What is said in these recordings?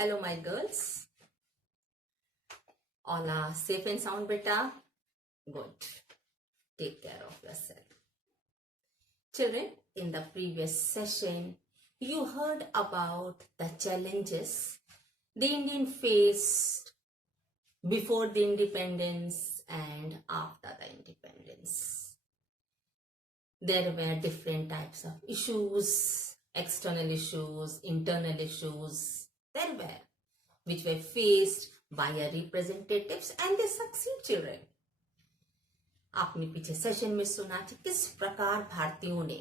Hello, my girls. All are safe and sound, beta? Good. Take care of yourself. Children, in the previous session, you heard about the challenges the Indian faced before the independence and after the independence. There were different types of issues, external issues, internal issues. There were which were faced by your representatives and they succeed children. आपने पीछे session में सुना कि किस प्रकार भारतीयों ने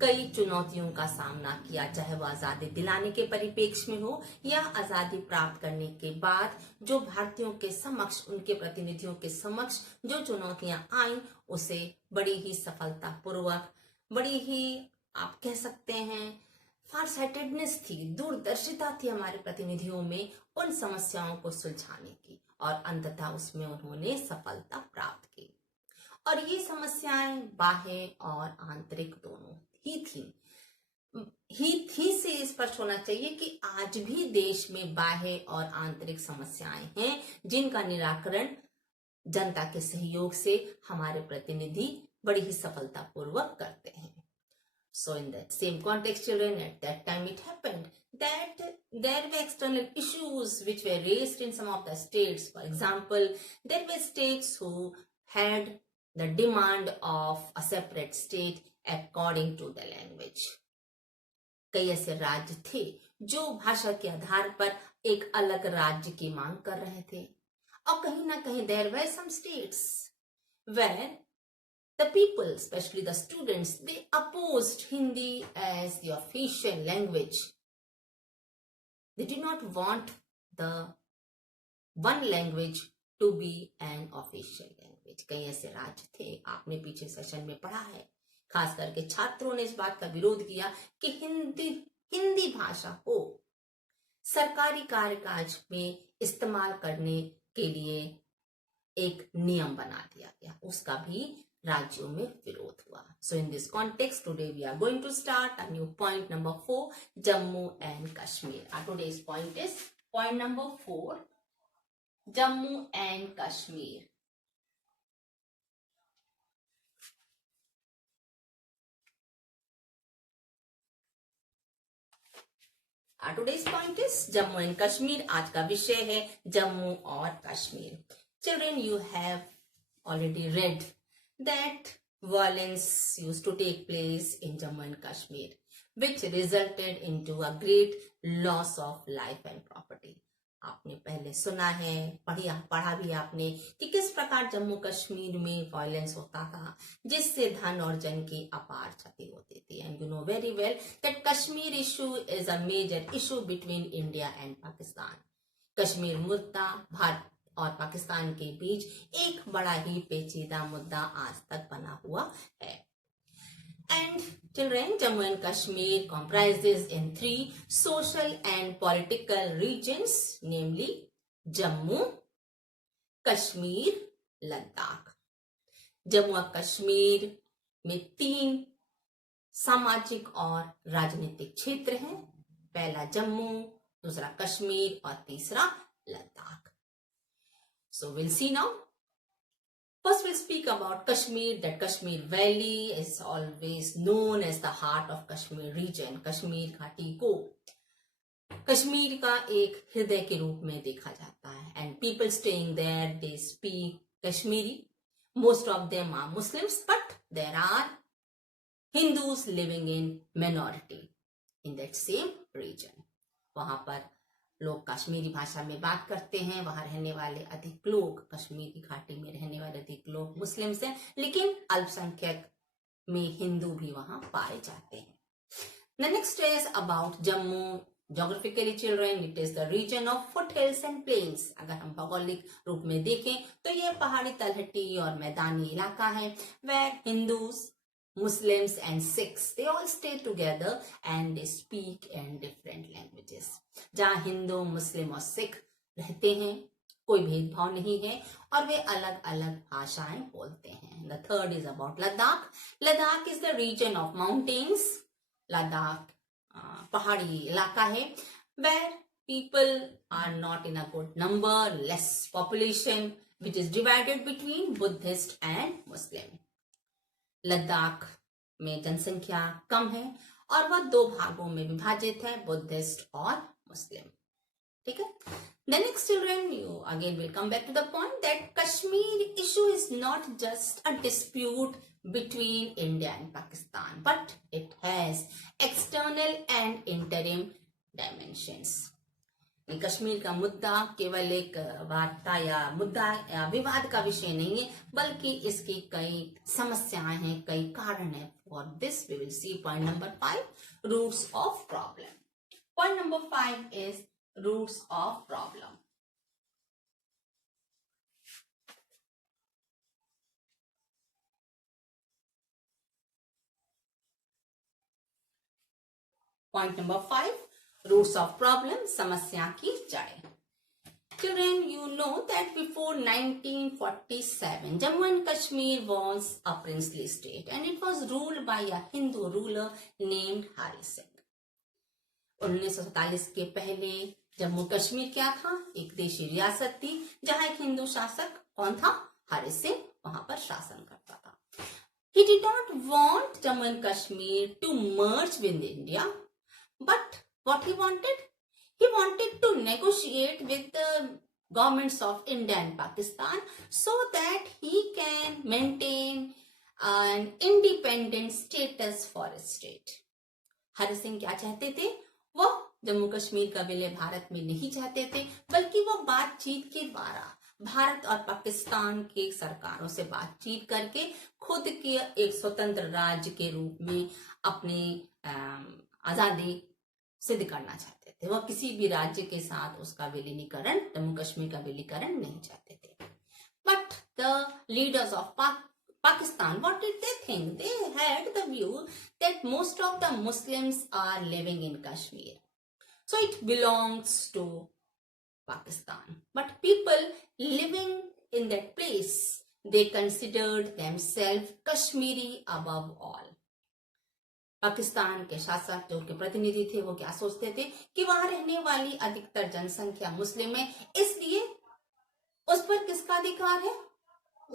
कई चुनौतियों का सामना किया, चाहे वो आजादी दिलाने के परिप्रेक्ष्य में हो या आजादी प्राप्त करने के बाद जो भारतीयों के समक्ष, उनके प्रतिनिधियों के समक्ष जो चुनौतियां आई उसे बड़ी ही सफलतापूर्वक, बड़ी ही आप कह सकते हैं फार साइटेडनेस थी, दूरदर्शिता थी हमारे प्रतिनिधियों में उन समस्याओं को सुलझाने की और अंततः उसमें उन्होंने सफलता प्राप्त की। और ये समस्याएं बाह्य और आंतरिक दोनों ही थी से स्पष्ट होना चाहिए कि आज भी देश में बाह्य और आंतरिक समस्याएं हैं जिनका निराकरण जनता के सहयोग से हमारे प्रतिनिधि बड़ी ही सफलतापूर्वक करते हैं। So in that same context, children, at that time it happened that there were external issues which were raised in some of the states. For example, there were states who had the demand of a separate state according to the language. कई ऐसे राज्य थे जो भाषा के आधार पर एक अलग राज्य की मांग कर रहे थे और कहीं ना कहीं there were some states where the people, especially the students, they opposed Hindi as the official language. They did not want the one language to be an official language. कई ऐसे राज्य थे, आपने पीछे सेशन में पढ़ा है, खास करके छात्रों ने इस बात का विरोध किया कि हिंदी भाषा को सरकारी कार्यकाज में इस्तेमाल करने के लिए एक नियम बना दिया गया, उसका भी राज्यों में विरोध हुआ। So in this context, today we are going to start a new point number 4, Jammu and Kashmir. Our today's point is point number 4, Jammu and Kashmir. Our today's point is Jammu and Kashmir. आज का विषय है जम्मू और Kashmir. Children, you have already read that violence used to take place in Jammu and Kashmir, which resulted into a great loss of life and property. आपने पहले सुना है, पढ़ा भी आपने कि किस प्रकार जम्मू कश्मीर में वायलेंस होता था जिससे धन और जन की अपार क्षति होती थी. And you know very well that Kashmir issue is a major issue between India and Pakistan. Kashmir मुद्दा भारत और पाकिस्तान के बीच एक बड़ा ही पेचीदा मुद्दा आज तक बना हुआ है. And children, Jammu and Kashmir comprises in 3 social and political regions, namely Jammu, Kashmir, Ladakh. Jammu और कश्मीर में 3 सामाजिक और राजनीतिक क्षेत्र हैं. पहला जम्मू, दूसरा कश्मीर और तीसरा Ladakh. So we'll see now. First we'll speak about Kashmir, that Kashmir Valley is always known as the heart of Kashmir region. Kashmir घाटी को कश्मीर का एक हृदय के रूप में देखा जाता है. And people staying there, they speak Kashmiri. Most of them are Muslims, but there are Hindus living in minority in that same region. वहां पर लोग कश्मीरी भाषा में बात करते हैं. वहां रहने वाले अधिक लोग, कश्मीरी घाटी में रहने वाले अधिक लोग मुस्लिम्स हैं, लेकिन अल्पसंख्यक में हिंदू भी वहां पाए जाते हैं. The next is about Jammu. Geographically, children, it is the region of foothills and plains. अगर हम भौगोलिक रूप में देखें तो यह पहाड़ी तलहटी और मैदानी इलाका है. where Hindus, Muslims and Sikhs, they all stay together and they speak in different languages. जहाँ हिंदू, मुस्लिम और सिख रहते हैं, कोई भेदभाव नहीं है और वे अलग अलग भाषाएं बोलते हैं. The third is about Ladakh. Ladakh is the region of mountains. Ladakh पहाड़ी इलाका है. where people are not in a good number, less population, which is divided between Buddhist and Muslim. Ladakh में जनसंख्या कम है और वह दो भागों में विभाजित है, बुद्धिस्ट और मुस्लिम. ठीक है. The next, children, you again will come back to the point that Kashmir issue is not just a dispute between India and Pakistan, but it has external and interim dimensions. Kashmir का मुद्दा केवल एक वार्ता या मुद्दा या विवाद का विषय नहीं है, बल्कि इसकी कई समस्याएं हैं, कई कारण हैं. For this we will see point number 5, roots of problem. Point number 5 is roots of problem. Point number 5, roots of problem, समस्या की जड़ें. Children, you know that before 1947, Jammu and Kashmir was a princely state and it was ruled by a Hindu ruler named Hari Singh. 1947 के पहले जम्मू कश्मीर क्या था? एक देशी रियासत थी जहां एक हिंदू शासक कौन था? हरि सिंह वहां पर शासन करता था. He did not want Jammu and Kashmir to merge with India, but what he wanted? He wanted to negotiate with the governments of India and Pakistan so that he can maintain an independent status for a state. Hari Singh क्या चाहते थे? वो जम्मू कश्मीर का विलय भारत में नहीं चाहते थे, बल्कि वो बातचीत के द्वारा भारत और पाकिस्तान के सरकारों से बातचीत करके खुद के एक स्वतंत्र राज्य के रूप में अपनी आजादी सिद्ध करना चाहते थे. वह किसी भी राज्य के साथ उसका विलीनीकरण, जम्मू कश्मीर का विलीनीकरण नहीं चाहते थे. But the leaders of Pakistan, what did they think? They had the view that most of the Muslims are living in Kashmir, so it belongs to Pakistan. But people living in that place, they considered themselves Kashmiri above all. Pakistan के शासक जो उनके प्रतिनिधि थे वो क्या सोचते थे कि वहां रहने वाली अधिकतर जनसंख्या मुस्लिम है, इसलिए उस पर किसका अधिकार है?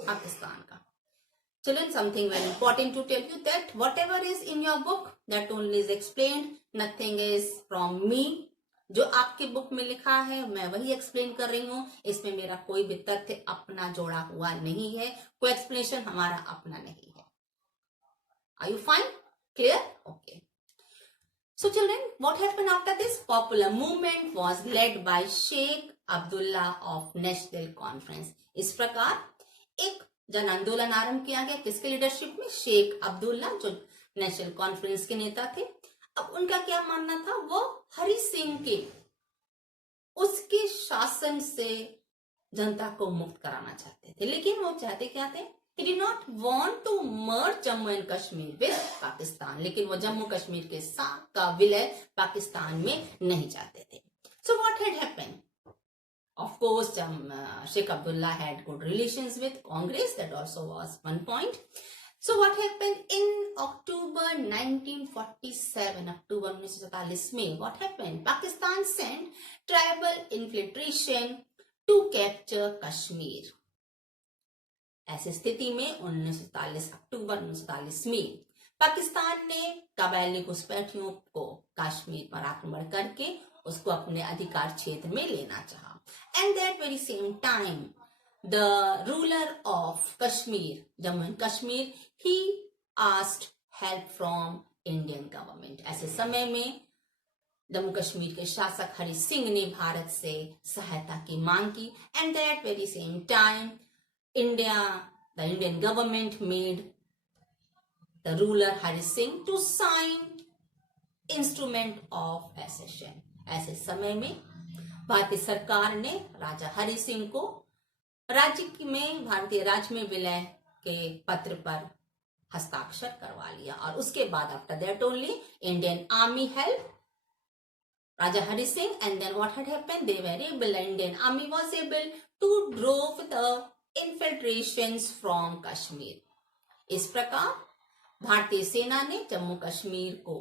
पाकिस्तान का. Children, something very important to tell you that whatever is in your book, that only is explained, nothing is from me. जो आपके बुक में लिखा है मैं वही एक्सप्लेन कर रही हूँ, इसमें मेरा कोई भी तथ्य अपना जोड़ा हुआ नहीं है, कोई एक्सप्लेनेशन हमारा अपना नहीं है. Are you fine? Clear? Okay. So children, what happened after this? Popular movement was led by Sheikh Abdullah of National Conference. इस प्रकार एक जन आंदोलन आरंभ किया गया. किसके लीडरशिप में? शेख अब्दुल्ला, जो नेशनल कॉन्फ्रेंस के नेता थे. अब उनका क्या मानना था? वो हरि सिंह के उसके शासन से जनता को मुक्त कराना चाहते थे, लेकिन वो चाहते क्या थे? He did not want to merge Jammu and Kashmir with Pakistan, लेकिन वो जम्मू कश्मीर के साथ का विलय पाकिस्तान में नहीं चाहते थे. So what had happened? Of course, Sheikh Abdullah had good relations with Congress. That also was one point. So what happened in October 1947, October 1947 में what happened? Pakistan sent tribal infiltration to capture Kashmir. ऐसी स्थिति में 1947 अक्टूबर 1947 में पाकिस्तान ने कबायली घुसपैठियों को कश्मीर पर आक्रमण करके उसको अपने अधिकार क्षेत्र में लेना चाहा. And that very same time, the ruler of Kashmir, Jammu and Kashmir, he asked help from Indian government. ऐसे समय में जम्मू कश्मीर के शासक हरि सिंह ने भारत से सहायता की मांग की. And that very same time, the Indian government made the ruler Hari Singh to sign instrument of accession. ऐसे समय में भारतीय सरकार ने राजा हरि सिंह को भारतीय राज्य में विलय के पत्र पर हस्ताक्षर करवा लिया. और उसके बाद after that only Indian army help Raja Hari Singh, and then what had happened? They were able, the Indian army was able to drove the infiltrations from Kashmir. इस प्रकार भारतीय सेना ने जम्मू कश्मीर को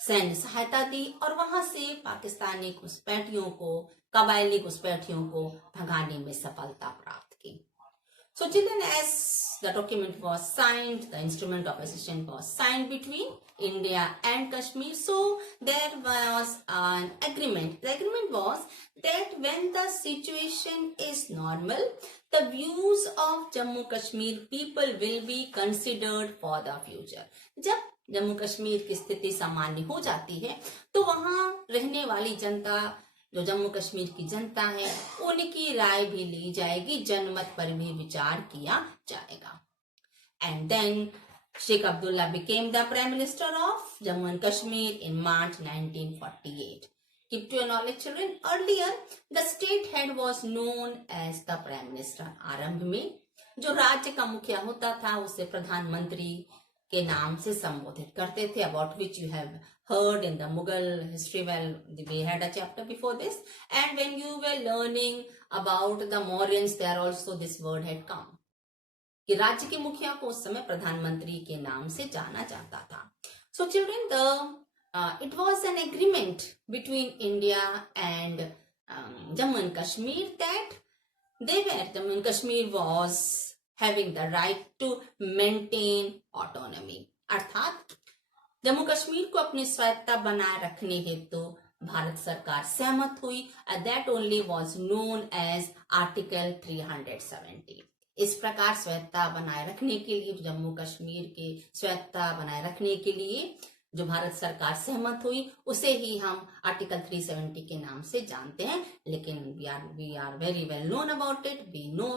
सैन्य सहायता दी और वहां से पाकिस्तानी घुसपैठियों को, कबायली घुसपैठियों को भगाने में सफलता प्राप्त की। So children, as the document was signed, the instrument of accession was signed between India and Kashmir. So there was an agreement. The agreement was that when the situation is normal, the views of Jammu Kashmir people will be considered for the future. जब जम्मू कश्मीर की स्थिति सामान्य हो जाती है तो वहां रहने वाली जनता, जो जम्मू कश्मीर की जनता है, उनकी राय भी ली जाएगी, जनमत पर भी विचार किया जाएगा। And then Sheikh Abdullah became the Prime Minister of Jammu and Kashmir in March 1948. Keep to your knowledge children, earlier the state head was known as the Prime Minister. आरंभ में जो राज्य का मुखिया होता था उसे प्रधानमंत्री के नाम से संबोधित करते थे, about which you have heard in the Mughal history. Well, we had a chapter before this, and when you were learning about the Mauryans, there also this word had come कि राज्य के मुखिया को उस समय प्रधानमंत्री के नाम से जाना जाता था. So children, it was an agreement between India and Jammu and Kashmir that Jammu and Kashmir was having the right to maintain autonomy. अर्थात जम्मू कश्मीर को अपनी स्वायत्ता बनाए रखने हेतु भारत सरकार सहमत हुई. That only was known as article 370. इस प्रकार स्वायत्ता बनाए रखने के लिए, जम्मू कश्मीर के स्वायत्ता बनाए रखने के लिए जो भारत सरकार सहमत हुई उसे ही हम आर्टिकल 370 के नाम से जानते हैं. लेकिन we are very well known about it. We know,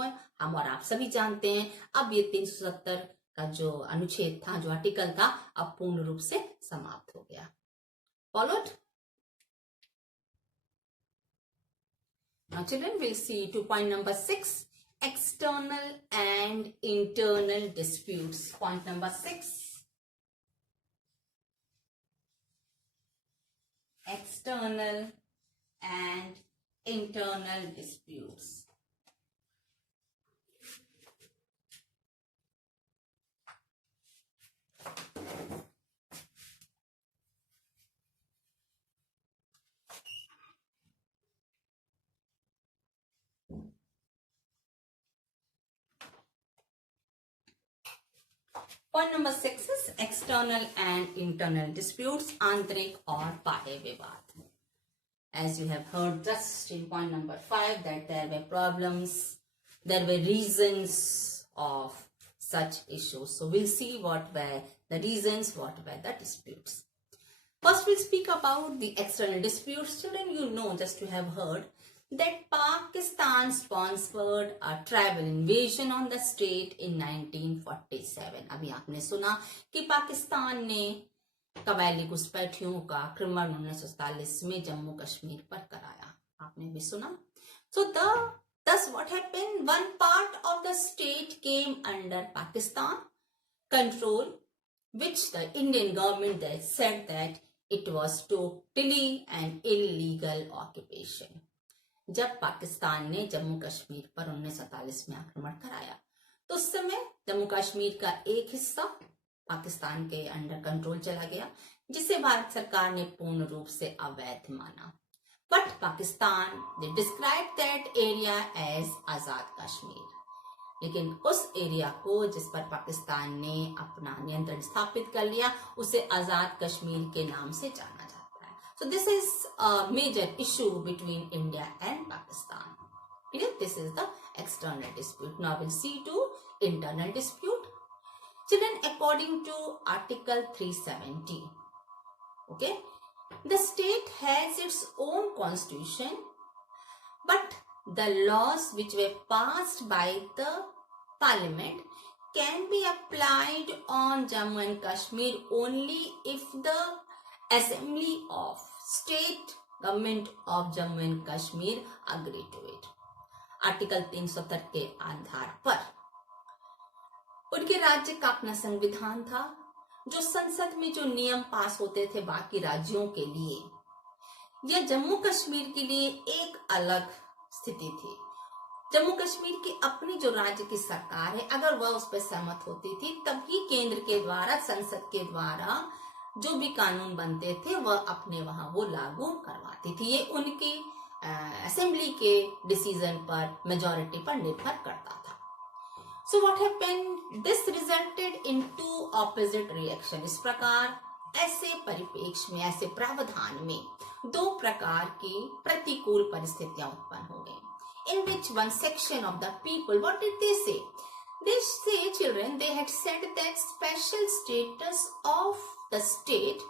हम और आप सभी जानते हैं. अब ये 370 का जो अनुच्छेद था, जो आर्टिकल था, अब पूर्ण रूप से समाप्त हो गया. Followed? Now children, we'll see to point number 6, external and internal disputes. Point number 6, external and internal disputes. Point number 6 is external and internal disputes, आंतरिक और बाह्य विवाद. As you have heard just in point number 5 that there were problems, there were reasons of such issues. So we'll see what were the reasons, what were the disputes. First we'll speak about the external disputes. Children, you know, just you have heard that Pakistan sponsored a tribal invasion on the state in 1947. अभी आपने सुना कि पाकिस्तान ने कबायली घुसपैठियों का आक्रमण 1947 में जम्मू कश्मीर पर कराया. आपने भी सुना. So thus what happened? One part of the state came under Pakistan control, which the Indian government they said that it was totally an illegal occupation. जब पाकिस्तान ने जम्मू कश्मीर पर 1947 में आक्रमण कराया तो उस समय जम्मू कश्मीर का एक हिस्सा पाकिस्तान के अंडर कंट्रोल चला गया, जिसे भारत सरकार ने पूर्ण रूप से अवैध माना. But Pakistan they describe that area as Azad Kashmir. लेकिन उस एरिया को जिस पर पाकिस्तान ने अपना नियंत्रण स्थापित कर लिया उसे आजाद कश्मीर के नाम से जाना जाता है. So this is a major issue between India and Pakistan. This is the external dispute. Now we'll see to internal dispute. Children, according to Article 370, okay, the state has its own constitution, but the laws which were passed by the parliament can be applied on Jammu and Kashmir only if the Assembly of State Government of Jammu and Kashmir agree to it. Article 370 के आधार पर उनके राज्य का अपना संविधान था, जो संसद में जो नियम पास होते थे बाकी राज्यों के लिए, यह जम्मू कश्मीर के लिए एक अलग स्थिति थी. जम्मू कश्मीर की अपनी जो राज्य की सरकार है, अगर वह उस पर सहमत होती थी तभी केंद्र के द्वारा, संसद के द्वारा जो भी कानून बनते थे वह अपने वहां वो लागू करवाती थी। ये उनकी असेंबली के डिसीजन पर, मेजॉरिटी पर निर्भर करता था। So what happened, this resulted into opposite reaction. इस प्रकार ऐसे परिप्रेक्ष्य में, ऐसे प्रावधान में दो प्रकार की प्रतिकूल परिस्थितियां उत्पन्न हो गई। In which one section of the people, what did they say? They say, children, they had said that special status of the state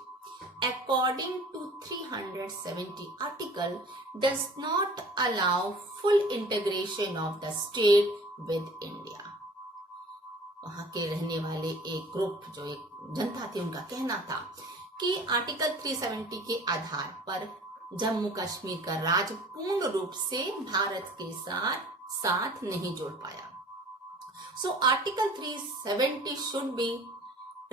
according to 370 article does not allow full integration of the state with India. वहां के रहने वाले एक group, जो एक जनता थी, उनका कहना था कि आर्टिकल 370 के आधार पर जम्मू कश्मीर का राज्य पूर्ण रूप से भारत के साथ नहीं जोड़ पाया। So article 370 should be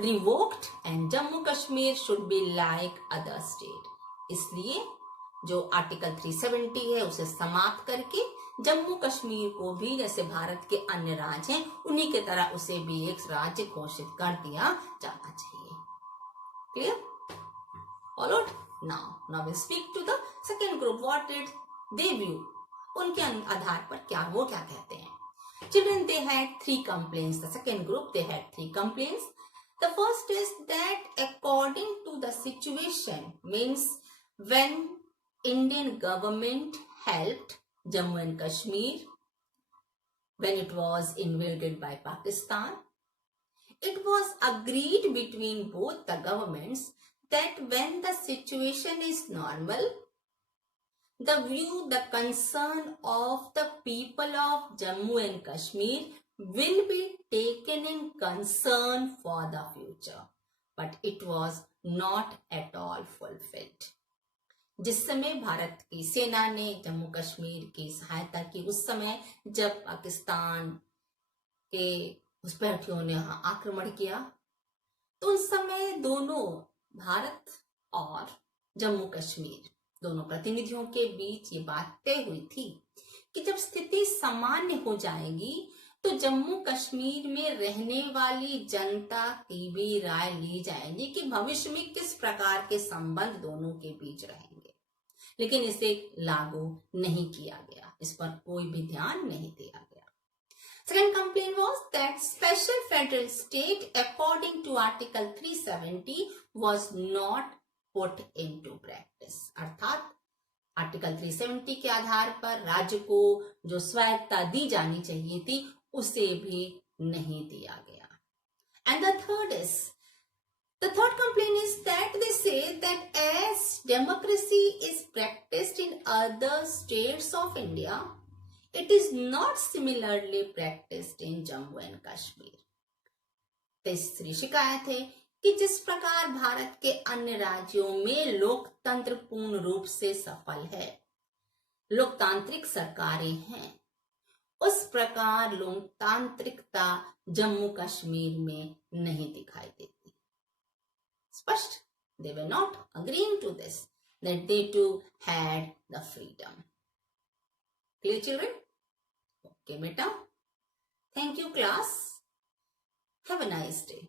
revoked and Jammu Kashmir should be like other state. इसलिए जो आर्टिकल 370 है उसे समाप्त करके जम्मू कश्मीर को भी जैसे भारत के अन्य राज्य हैं उन्हीं के तरह उसे भी एक राज्य घोषित कर दिया जाना चाहिए। Clear? Followed? Now we'll speak to the second group. What did they view? उनके आधार पर वो क्या कहते हैं? Children, they had 3 complaints. The second group, they had 3 complaints. The first is that according to the situation, means when Indian government helped Jammu and Kashmir when it was invaded by Pakistan, it was agreed between both the governments that when the situation is normal, the concern of the people of Jammu and Kashmir will be taken in concern for the future. But it was not at all fulfilled. जिस समय भारत की सेना ने जम्मू कश्मीर की सहायता की, उस समय जब पाकिस्तान के घुसपैठियों ने वहां आक्रमण किया, तो उस समय दोनों भारत और जम्मू कश्मीर दोनों प्रतिनिधियों के बीच ये बात तय हुई थी कि जब स्थिति सामान्य हो जाएगी तो जम्मू कश्मीर में रहने वाली जनता की भी राय ली जाएगी कि भविष्य में किस प्रकार के संबंध दोनों के बीच रहेंगे। लेकिन इसे लागू नहीं किया गया, इस पर कोई भी ध्यान नहीं दिया गया। Second complaint was that special federal state according to article 370 was not put into practice. अर्थात आर्टिकल 370 के आधार पर राज्य को जो स्वायत्ता दी जानी चाहिए थी उसे भी नहीं दिया गया। And the third complaint is that they say that as democracy is practiced in other states of India, it is not similarly practiced in Jammu and Kashmir. तीसरी शिकायत है कि जिस प्रकार भारत के अन्य राज्यों में लोकतंत्र पूर्ण रूप से सफल है, लोकतांत्रिक सरकारें हैं, उस प्रकार लोकतांत्रिकता जम्मू कश्मीर में नहीं दिखाई देती। स्पष्ट, they were not agreeing to this, that they too had the freedom. Clear, children? Okay, beta. Thank you, class. Have a nice day.